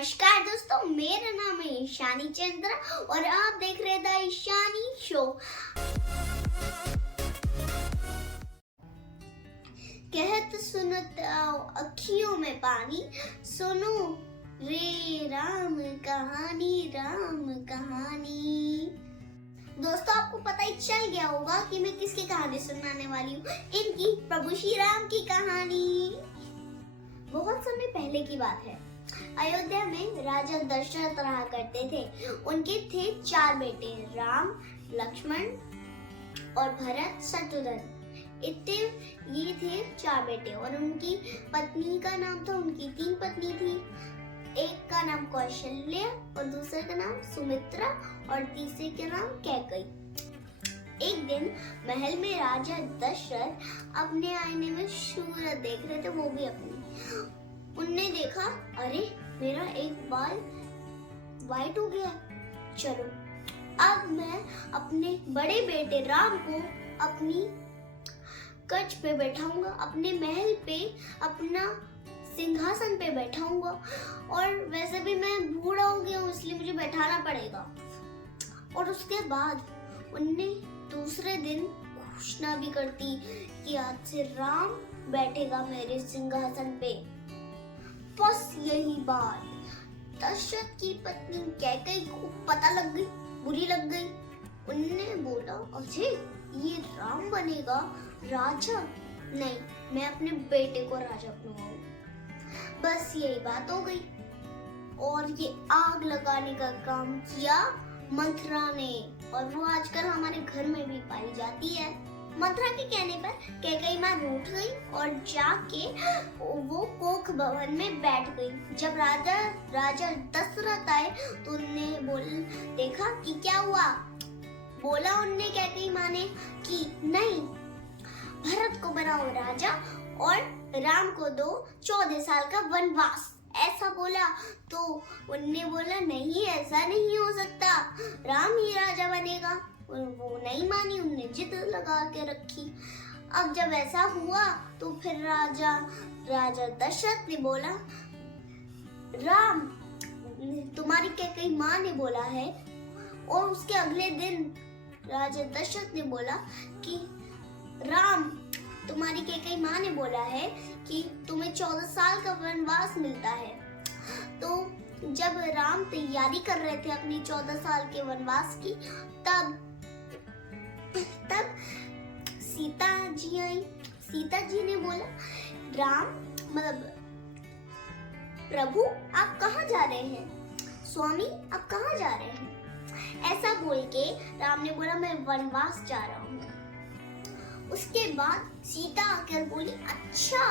नमस्कार दोस्तों, मेरा नाम है ईशानी चंद्रा और आप देख रहे द ईशानी शो। कहत सुनत आओ अखियों में पानी, सुनो रे राम कहानी। दोस्तों, आपको पता ही चल गया होगा कि मैं किसकी कहानी सुनाने वाली हूँ। इनकी प्रभु श्री राम की कहानी। बहुत समय पहले की बात है। अयोध्या में राजा दशरथ रहा करते थे। उनके थे 4 बेटे, राम, लक्ष्मण और भरत, शत्रुघ्न। इतने ये थे 4 बेटे और उनकी पत्नी का नाम था, उनकी 3 पत्नी थी। एक का नाम कौशल्या और दूसरे का नाम सुमित्रा और तीसरे का नाम कैकेयी। एक दिन महल में राजा दशरथ अपने आईने में सूरत देख रहे थे, वो भी अपनी। उनने देखा, अरे मेरा एक बाल वाइट हो गया। चलो अब मैं अपने बड़े बेटे राम को अपनी कच्छ पे बैठाऊंगा, अपने महल पे अपना सिंहासन पे बैठाऊंगा। और वैसे भी मैं बूढ़ा हो गया हूँ, इसलिए मुझे बैठाना पड़ेगा। और उसके बाद उनने दूसरे दिन घोषणा भी कर दी कि आज से राम बैठेगा मेरे सिंहासन पे। बस यही बात दशरथ की पत्नी कैकेयी को पता लग गई, बुरी लग गई। उन्होंने बोला, अरे ये राम बनेगा राजा? नहीं, मैं अपने बेटे को राजा बनाऊंगा। बस यही बात हो गई। और ये आग लगाने का काम किया मंथरा ने, और वो आजकल हमारे घर में भी पाई जाती है। मंथरा के कहने पर कैकेयी माँ रूठ गई और जाके वो कोख भवन में बैठ गई। जब राजा दशरथ आए तो उन्हें देखा कि क्या हुआ। बोला उनने कैकेयी माँ ने कि नहीं, भरत को बनाओ राजा और राम को दो 14 साल का वनवास। ऐसा बोला तो उनने बोला, नहीं, ऐसा नहीं हो सकता, राम ही राजा बनेगा। वो नहीं मानी, उनने जिद लगा के रखी। अब जब ऐसा हुआ तो फिर राजा दशरथ ने बोला, राम, तुम्हारी कैकेयी माँ ने बोला है। और उसके अगले दिन राजा दशरथ ने बोला कि राम, तुम्हारी कैकेयी माँ ने बोला है कि तुम्हें 14 साल का वनवास मिलता है। तो जब राम तैयारी कर रहे थे अपनी 14 साल के वनवास की, तब सीता जी आई। सीता जी ने बोला, राम, मतलब प्रभु, आप कहाँ जा रहे हैं? स्वामी, आप कहाँ जा रहे हैं? ऐसा बोल के राम ने बोला, मैं वनवास जा रहा हूँ। उसके बाद सीता आकर बोली, अच्छा,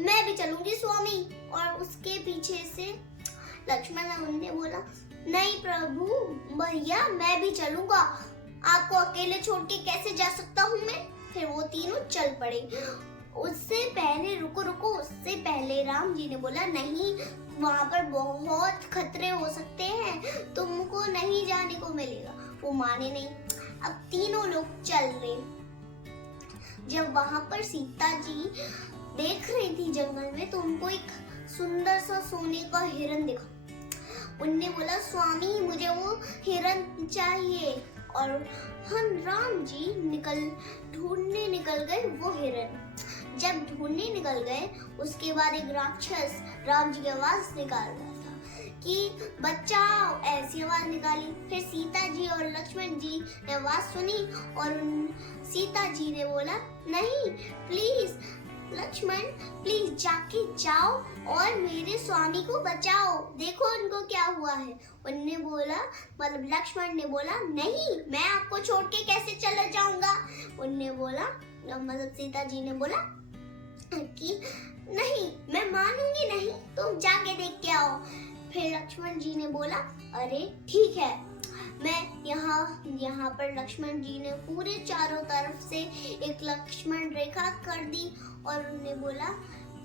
मैं भी चलूंगी स्वामी। और उसके पीछे से लक्ष्मण ने बोला, नहीं प्रभु भैया, मैं भी चलूंगा, आपको अकेले छोड़ के कैसे जा सकता हूँ मैं। फिर वो तीनों चल पड़े। उससे पहले रुको, उससे पहले राम जी ने बोला, नहीं, वहाँ पर बहुत खतरे हो सकते हैं, तुमको नहीं जाने को मिलेगा। वो माने नहीं। अब तीनों लोग चल रहे। जब वहाँ पर सीता जी देख रही थी जंगल में, तो उनको एक सुंदर सा सोने का हिरन दिखा। उनने बोला, स्वामी, मुझे वो हिरन चाहिए। और हम राम जी ढूंढने निकल गए वो हिरन। जब ढूंढने निकल गए, उसके बाद एक राक्षस राम जी की आवाज निकाल रहा था कि बचाओ, ऐसी आवाज निकाली। फिर सीता जी और लक्ष्मण जी ने आवाज सुनी और सीता जी ने बोला, नहीं, प्लीज लक्ष्मण, प्लीज जाके जाओ और मेरे स्वामी को बचाओ, देखो उनको क्या हुआ है। उन्होंने बोला, मतलब लक्ष्मण ने बोला, नहीं, मैं आपको छोड़ के कैसे चला जाऊंगा। उन्होंने बोला, मतलब सीता जी ने बोला कि नहीं, मैं मानूंगी नहीं, तुम जाके देख के आओ। फिर लक्ष्मण जी ने बोला, अरे ठीक है, मैं यहाँ पर लक्ष्मण जी ने पूरे चारों तरफ से एक लक्ष्मण रेखा कर दी। और उन्होंने बोला,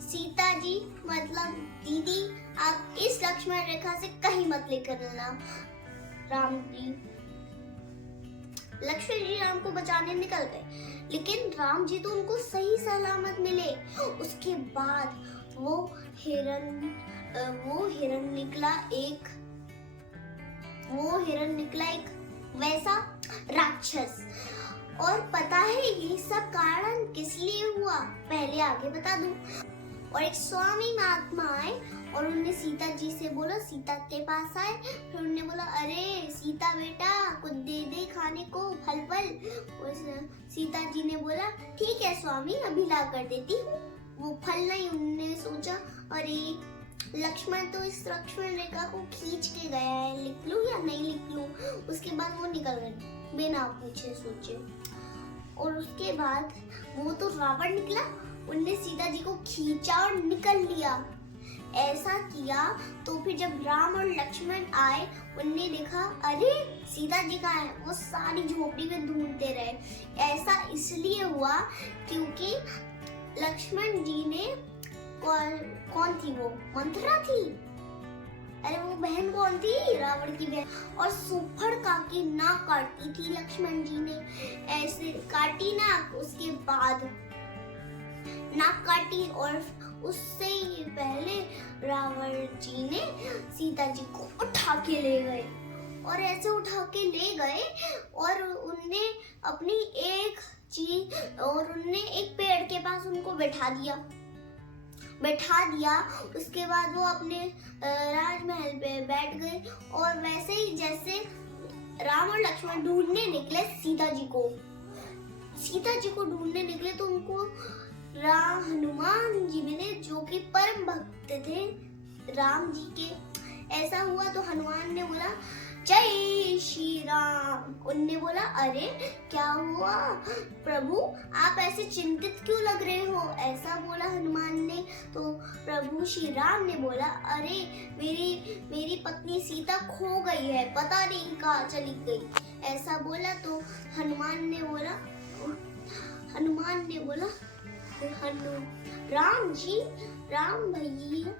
सीता जी, मतलब दीदी, आप इस लक्ष्मण रेखा से कहीं मत लेकर आना। लक्ष्मण जी राम को बचाने निकल गए, लेकिन राम जी तो उनको सही सलामत मिले। उसके बाद वो हिरन वो हिरण निकला एक वैसा राक्षस। और पता है ये सब कारण किस लिए हुआ, पहले आगे बता दूं। और एक स्वामी महात्मा आए और उन्होंने सीता जी से बोला, सीता के पास आए, फिर उन्होंने बोला, अरे सीता बेटा कुछ दे दे खाने को, फल फल। सीता जी ने बोला, ठीक है स्वामी, अभी ला कर देती हूँ। वो फल नहीं, उन्होंने सोचा, अरे लक्ष्मण तो इस लक्ष्मण रेखा को खींच के गया है, लिख लूं या नहीं लिख लूं। उसके बाद वो निकल गए बिना पूछे सोचे। और उसके बाद वो तो रावण निकला, उनने सीता जी को खींचा और निकल लिया। ऐसा किया तो फिर जब राम और लक्ष्मण आए, उनने देखा, अरे सीता जी कहाँ है। वो सारी झोपड़ी में ढूंढते रहे। ऐसा इसलिए हुआ क्योंकि लक्ष्मण जी ने कौन थी वो, मंथरा थी। अरे वो बहन कौन थी, रावण की बहन। और सुफड़का की नाक काटी थी लक्ष्मण जी ने, ऐसे काटी नाक, उसके बाद नाक काटी। और उससे ही पहले रावण जी ने सीता जी को उठा के ले गए। और ऐसे उठा के ले गए और उनने अपनी एक चीज, और उनने एक पेड़ के पास उनको बैठा दिया। उसके बाद वो अपने राजमहल पे बैठ गए। और वैसे ही जैसे राम और लक्ष्मण ढूंढने निकले सीता जी को ढूंढने निकले तो उनको हनुमान जी मिले, जो कि परम भक्त थे राम जी के। ऐसा हुआ तो हनुमान ने बोला, जय श्री राम। उनने बोला, अरे क्या हुआ प्रभु, आप ऐसे चिंतित क्यों लग रहे हो, ऐसा बोला हनुमान ने। तो प्रभु श्री राम ने बोला, अरे मेरी पत्नी सीता खो गई है, पता नहीं कहाँ चली गई। ऐसा बोला तो हनुमान ने बोला, राम भैया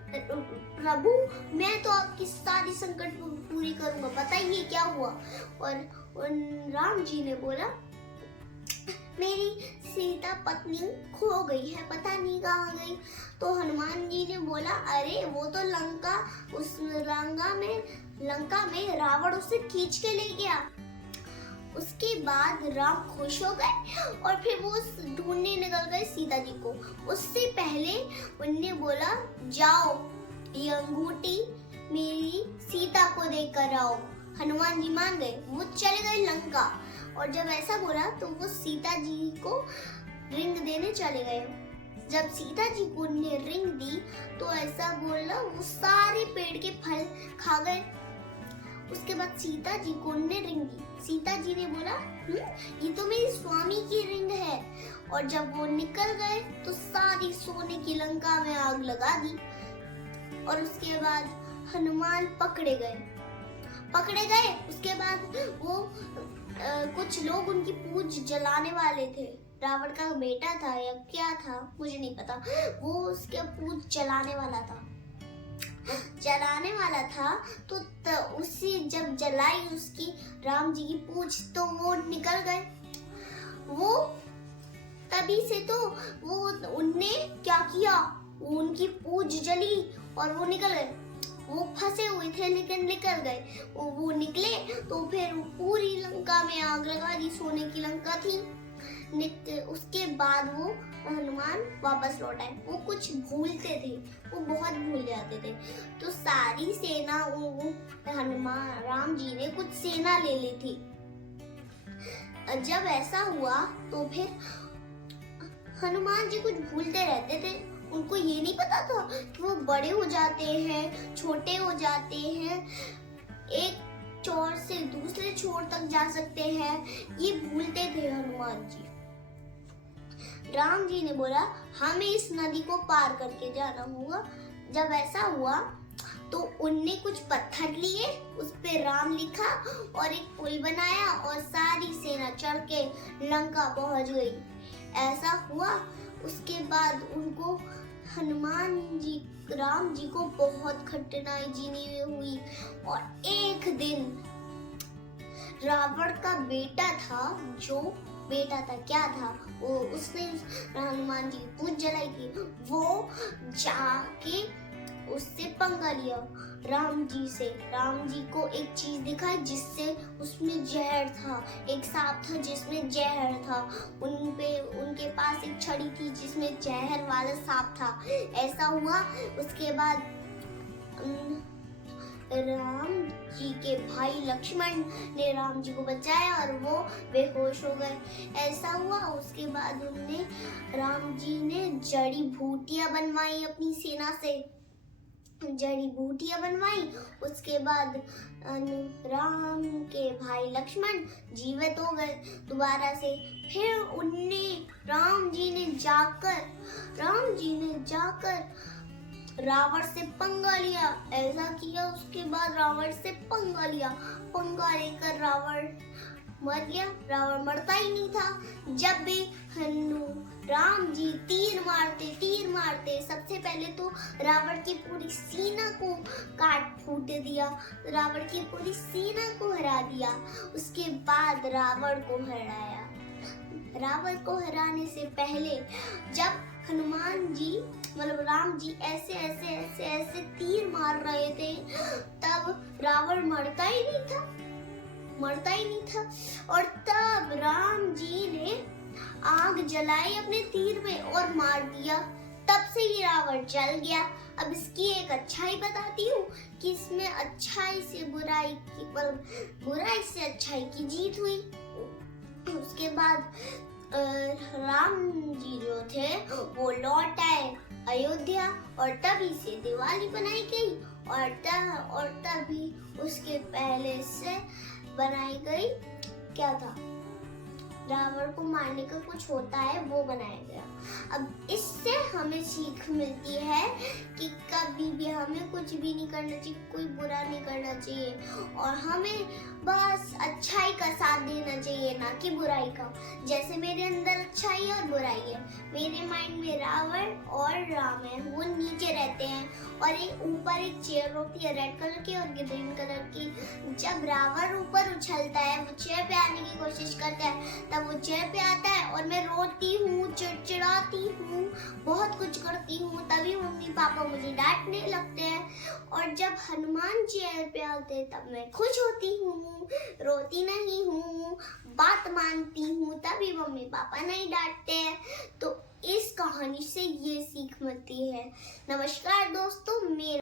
प्रभु, मैं तो आपकी सारी संकट पूरी करूंगा, बताइए क्या हुआ। और राम जी ने बोला, मेरी सीता पत्नी खो गई है, पता नहीं कहाँ गई। तो हनुमान जी ने बोला, अरे वो तो लंका में रावण उसे खींच के ले गया। उसके बाद राम खुश हो गए और फिर वो ढूंढने निकल गए सीता जी को। उससे पहले उनने बोला, जाओ ये अंगूठी मेरी सीता को देकर आओ। हनुमान जी मान गए, वो चले गए लंका। और जब ऐसा बोला तो वो सीता जी को रिंग देने चले गए। जब सीता जी को उन्हें रिंग दी तो ऐसा बोला, वो सारे पेड़ के फल खा गए। उसके बाद सीता जी को उन्हें रिंग दी। सीता जी ने बोला, ये तो मेरी स्वामी की रिंग है। और जब वो निकल गए तो सारी सोने की लंका में आग लगा दी। और उसके बाद हनुमान पकड़े गए। उसके बाद वो कुछ लोग उनकी पूंछ जलाने वाले थे। रावण का बेटा था या क्या था मुझे नहीं पता, वो उसके पूंछ जलाने वाला था। तो उसी जब जलाई उसकी राम जी की पूंछ तो वो निकल गए। वो तभी से तो वो उनने क्या किया, वो उनकी पूंछ जली और वो निकल गए। वो फंसे हुए थे लेकिन निकल गए। वो निकले तो फिर पूरी लंका में आग लगा दी, सोने की लंका थी। उसके बाद वो हनुमान वापस लौट आए। वो कुछ भूलते थे, वो बहुत भूल जाते थे। तो सारी सेना हनुमान राम जी ने कुछ सेना ले ली थी। जब ऐसा हुआ तो फिर हनुमान जी कुछ भूलते रहते थे। उनको ये नहीं पता था कि वो बड़े हो जाते हैं, छोटे हो जाते हैं, एक छोर से दूसरे छोर तक जा सकते हैं, ये भूलते थे हनुमान जी। राम जी ने बोला, हमें इस नदी को पार करके जाना होगा। जब ऐसा हुआ तो उनने कुछ पत्थर लिए, उस पे राम लिखा और एक पुल बनाया और सारी सेना चढ़ के लंका पहुंच गई। ऐसा हुआ। उसके बाद उनको राम जी को बहुत कठिनाई जीनी हुई। और एक दिन रावण का बेटा था, क्या था वो, उसने हनुमान जी की पूंछ जलाई थी। वो जाके उससे पंगा लिया राम जी से। राम जी को एक चीज दिखाई जिससे उसमें जहर था, एक सांप था जिसमें जहर था। उनके पास एक छड़ी थी जिसमें जहर वाला सांप था। ऐसा हुआ, उसके बाद राम जी के भाई लक्ष्मण ने राम जी को बचाया और वो बेहोश हो गए। ऐसा हुआ, उसके बाद राम जी ने जड़ी बूटियां बनवाई अपनी सेना से, जड़ी बूटियां बनवाई। उसके बाद राम के भाई लक्ष्मण जीवित हो गए दोबारा से। फिर राम जी ने जाकर रावण से पंगा लिया। ऐसा किया, उसके बाद रावण से पंगा लेकर रावण मर गया। रावण मरता ही नहीं था। जब भी राम जी तीर मारते सबसे पहले तो रावण की पूरी सेना को काट फूट दिया, रावण की पूरी सेना को हरा दिया। उसके बाद रावण को हराने से पहले जब हनुमान जी राम जी ऐसे तीर मार रहे थे, तब रावण मरता ही नहीं था। और तब राम जी ने आग जलाई अपने तीर में और मार दिया। तब से ही रावण जल गया। अब इसकी एक अच्छाई बताती हूँ कि इसमें अच्छाई से अच्छाई की जीत हुई। उसके बाद राम जी जो थे वो लौट आए अयोध्या, और तभी से दिवाली बनाई गई। और तभी उसके पहले से बनाई गई, क्या था, रावण को मारने का कुछ होता है वो बनाया गया। अब इससे हमें सीख मिलती है कि कभी भी हमें कुछ भी नहीं करना चाहिए, कोई बुरा नहीं करना चाहिए, और हमें बस अच्छाई का साथ देना चाहिए, ना कि बुराई का। जैसे मेरे अंदर अच्छाई और बुराई है, मेरे माइंड में रावण और राम है, वो नीचे रहते हैं, और एक ऊपर एक चेयर होती है रेड कलर की और ग्रीन कलर की। जब रावण ऊपर उछलता है, वो चेयर पे आने की कोशिश करता है, तब वो चेयर पे आता है और मैं रोती हूँ, चिड़चिड़ाती हूँ, बहुत कुछ करती हूँ। तभी मम्मी पापा मुझे डांटने लगते हैं। और जब हनुमान चेयर पे आते हैं तब मैं खुश होती हूँ, रोती नहीं हूँ, बात मानती हूँ, तभी मम्मी पापा नहीं डांटते हैं। तो इस कहानी से ये सीख मिलती है। नमस्कार दोस्तों, मेरा